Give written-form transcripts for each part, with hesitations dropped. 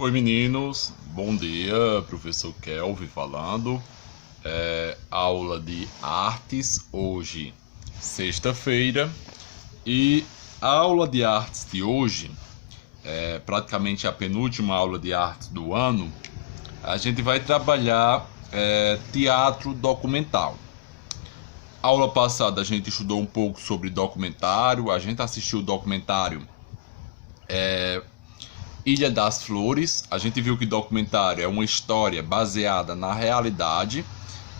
Oi meninos, bom dia, professor Kelvin falando. Aula de artes hoje, sexta-feira, e a aula de artes de hoje é praticamente a penúltima aula de artes do ano. A gente vai trabalhar teatro documental. Aula passada a gente estudou um pouco sobre documentário, a gente assistiu o documentário Ilha das Flores. A gente viu que documentário é uma história baseada na realidade,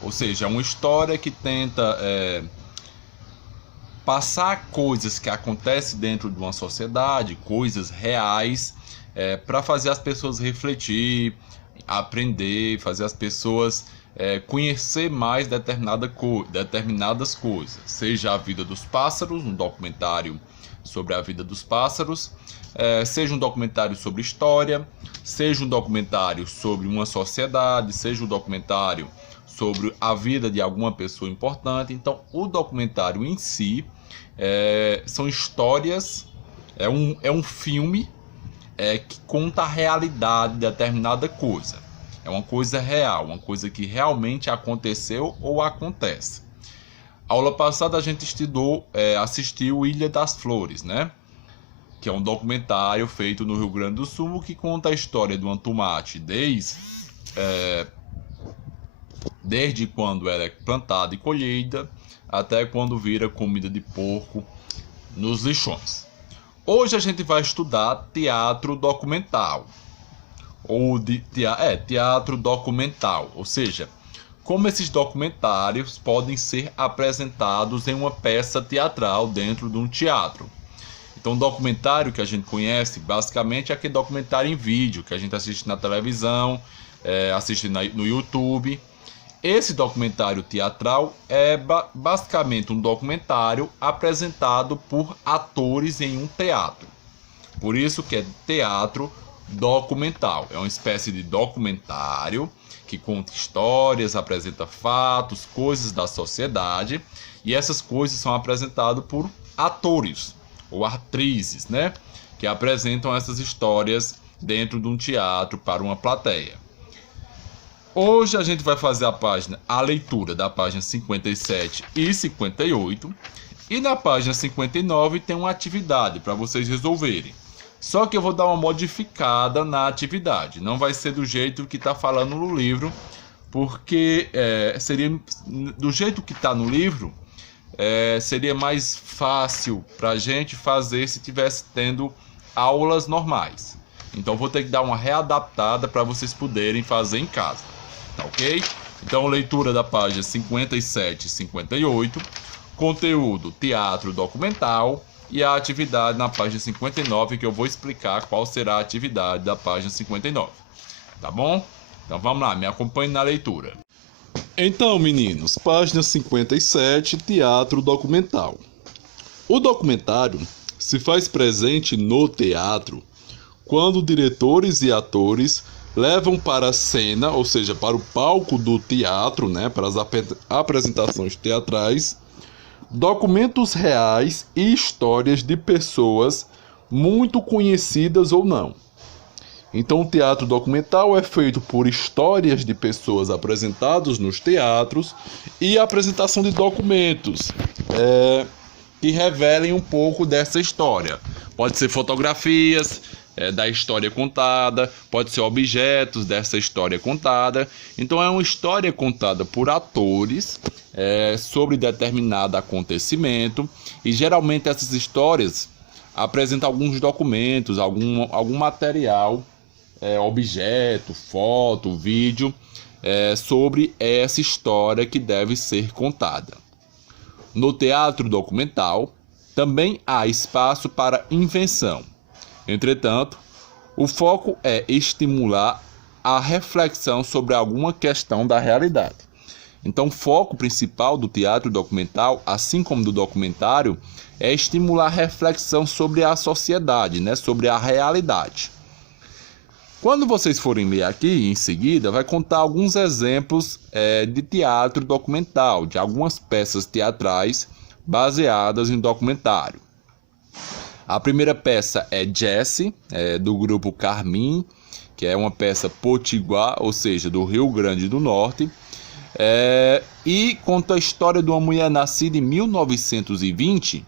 ou seja, é uma história que tenta passar coisas que acontecem dentro de uma sociedade, coisas reais, para fazer as pessoas refletir, aprender, fazer as pessoas conhecer mais determinadas coisas, seja a vida dos pássaros, um documentário sobre a vida dos pássaros, seja um documentário sobre história, seja um documentário sobre uma sociedade, seja um documentário sobre a vida de alguma pessoa importante. Então, o documentário em si são histórias, é um filme que conta a realidade de determinada coisa. É uma coisa real, uma coisa que realmente aconteceu ou acontece. A aula passada a gente assistiu Ilha das Flores, né? Que é um documentário feito no Rio Grande do Sul que conta a história de uma tomate desde quando ela é plantada e colhida até quando vira comida de porco nos lixões. Hoje a gente vai estudar teatro documental, teatro documental, ou seja, como esses documentários podem ser apresentados em uma peça teatral dentro de um teatro. Então, o documentário que a gente conhece, basicamente, é aquele documentário em vídeo que a gente assiste na televisão, assiste no YouTube. Esse documentário teatral é basicamente um documentário apresentado por atores em um teatro. Por isso que é teatro documental. É uma espécie de documentário que conta histórias, apresenta fatos, coisas da sociedade, e essas coisas são apresentadas por atores ou atrizes, né? Que apresentam essas histórias dentro de um teatro para uma plateia. Hoje a gente vai fazer a leitura da página 57 e 58, e na página 59 tem uma atividade para vocês resolverem. Só que eu vou dar uma modificada na atividade, não vai ser do jeito que está falando no livro, porque seria do jeito que está no livro. Seria mais fácil para a gente fazer se tivesse tendo aulas normais. Então vou ter que dar uma readaptada para vocês poderem fazer em casa, tá ok? Então, leitura da página 57 e 58, conteúdo teatro documental, e a atividade na página 59, que eu vou explicar qual será a atividade da página 59, tá bom? Então vamos lá, me acompanhe na leitura. Então, meninos, página 57, teatro documental. O documentário se faz presente no teatro quando diretores e atores levam para a cena, ou seja, para o palco do teatro, né, para as apresentações teatrais, documentos reais e histórias de pessoas muito conhecidas ou não. Então, o teatro documental é feito por histórias de pessoas apresentadas nos teatros e a apresentação de documentos que revelem um pouco dessa história. Pode ser fotografias da história contada, pode ser objetos dessa história contada. Então, é uma história contada por atores sobre determinado acontecimento, e geralmente essas histórias apresentam alguns documentos, algum material, objeto, foto, vídeo, sobre essa história que deve ser contada. No teatro documental, também há espaço para invenção. Entretanto, o foco é estimular a reflexão sobre alguma questão da realidade. Então, o foco principal do teatro documental, assim como do documentário, é estimular a reflexão sobre a sociedade, né? Sobre a realidade. Quando vocês forem ler aqui, em seguida, vai contar alguns exemplos de teatro documental, de algumas peças teatrais baseadas em documentário. A primeira peça é Jesse, do grupo Carmim, que é uma peça potiguar, ou seja, do Rio Grande do Norte, e conta a história de uma mulher nascida em 1920,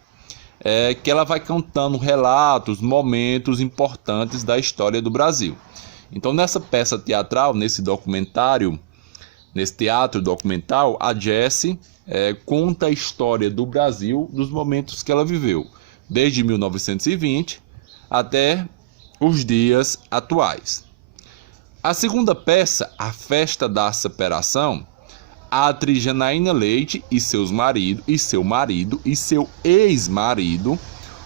que ela vai contando relatos, momentos importantes da história do Brasil. Então, nessa peça teatral, nesse teatro documental, a Jesse conta a história do Brasil, dos momentos que ela viveu, desde 1920 até os dias atuais. A segunda peça, A Festa da Separação, a atriz Janaína Leite e seu ex-marido,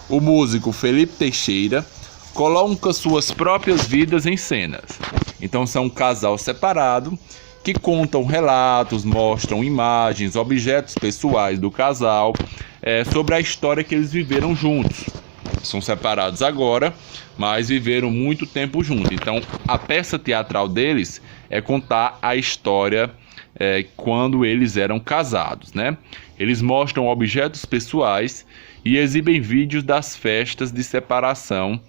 o músico Felipe Teixeira, colocam suas próprias vidas em cenas. Então são um casal separado que contam relatos, mostram imagens, objetos pessoais do casal, sobre a história que eles viveram juntos. São separados agora, mas viveram muito tempo juntos. Então, a peça teatral deles é contar a história quando eles eram casados, né? Eles mostram objetos pessoais e exibem vídeos das festas de separação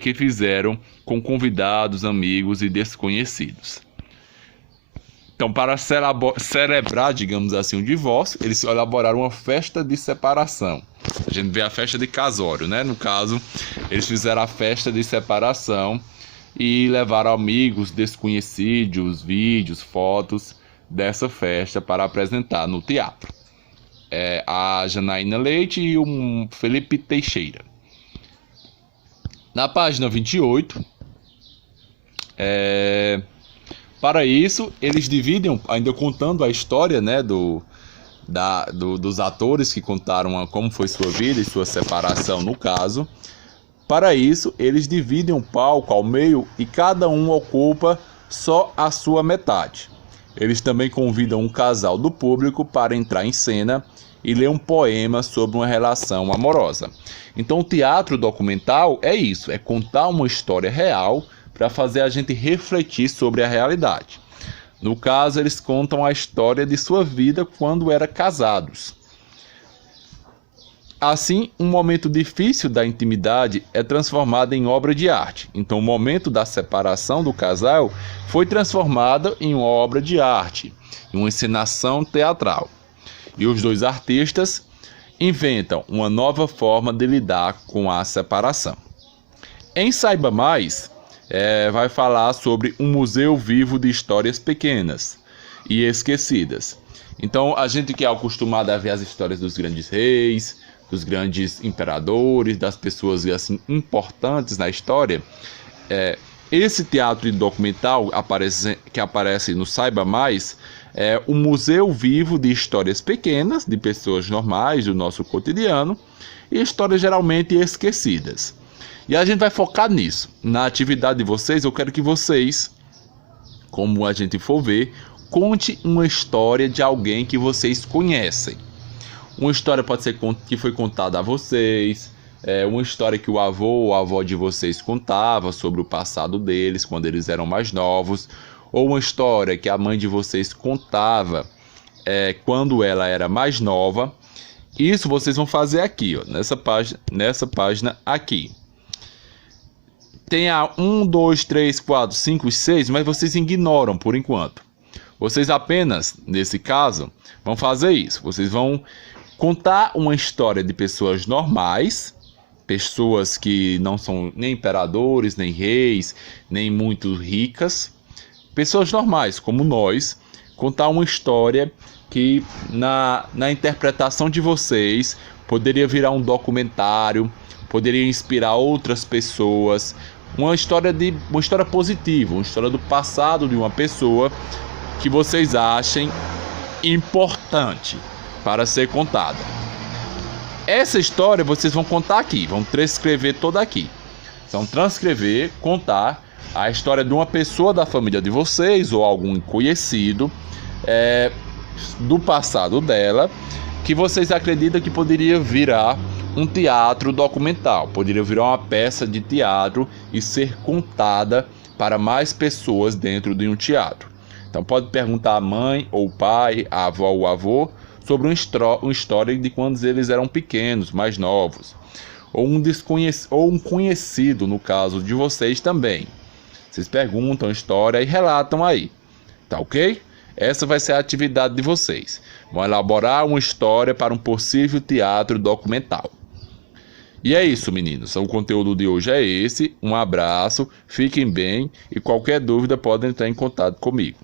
que fizeram com convidados, amigos e desconhecidos. Então, para celebrar, digamos assim, o divórcio, eles elaboraram uma festa de separação. A gente vê a festa de casório, né? No caso, eles fizeram a festa de separação e levaram amigos, desconhecidos, vídeos, fotos dessa festa para apresentar no teatro. A Janaína Leite e o Felipe Teixeira. Na página 28, para isso, eles dividem, ainda contando a história, né, dos atores que contaram como foi sua vida e sua separação no caso. Para isso, eles dividem o palco ao meio e cada um ocupa só a sua metade. Eles também convidam um casal do público para entrar em cena e ler um poema sobre uma relação amorosa. Então, o teatro documental é isso, é contar uma história real para fazer a gente refletir sobre a realidade. No caso, eles contam a história de sua vida quando eram casados. Assim, um momento difícil da intimidade é transformado em obra de arte. Então, o momento da separação do casal foi transformado em uma obra de arte, em uma encenação teatral. E os dois artistas inventam uma nova forma de lidar com a separação. Em Saiba Mais, vai falar sobre um museu vivo de histórias pequenas e esquecidas. Então, a gente que é acostumado a ver as histórias dos grandes reis, dos grandes imperadores, das pessoas assim importantes na história, esse teatro documental que aparece no Saiba Mais é um museu vivo de histórias pequenas, de pessoas normais do nosso cotidiano, e histórias geralmente esquecidas. E a gente vai focar nisso. Na atividade de vocês, eu quero que vocês, como a gente for ver, conte uma história de alguém que vocês conhecem. Uma história pode ser que foi contada a vocês, uma história que o avô ou a avó de vocês contava sobre o passado deles, quando eles eram mais novos, ou uma história que a mãe de vocês contava quando ela era mais nova. Isso vocês vão fazer aqui, ó, nessa página aqui. Tem a 1, 2, 3, 4, 5, 6, mas vocês ignoram por enquanto. Vocês apenas, nesse caso, vão fazer isso. Vocês vão contar uma história de pessoas normais, pessoas que não são nem imperadores, nem reis, nem muito ricas. Pessoas normais, como nós, contar uma história que na interpretação de vocês poderia virar um documentário, poderia inspirar outras pessoas. Uma história positiva, uma história do passado de uma pessoa que vocês achem importante para ser contada. Essa história vocês vão contar aqui, vão transcrever toda aqui. Então, transcrever, contar a história de uma pessoa da família de vocês ou algum conhecido do passado dela, que vocês acreditam que poderia virar um teatro documental, poderia virar uma peça de teatro e ser contada para mais pessoas dentro de um teatro. Então pode perguntar à mãe ou pai, à avó ou avô sobre uma história de quando eles eram pequenos, mais novos. ou um conhecido, no caso de vocês também. Vocês perguntam a história e relatam aí, tá ok? Essa vai ser a atividade de vocês. Vão elaborar uma história para um possível teatro documental. E é isso, meninos. O conteúdo de hoje é esse. Um abraço, fiquem bem e qualquer dúvida podem entrar em contato comigo.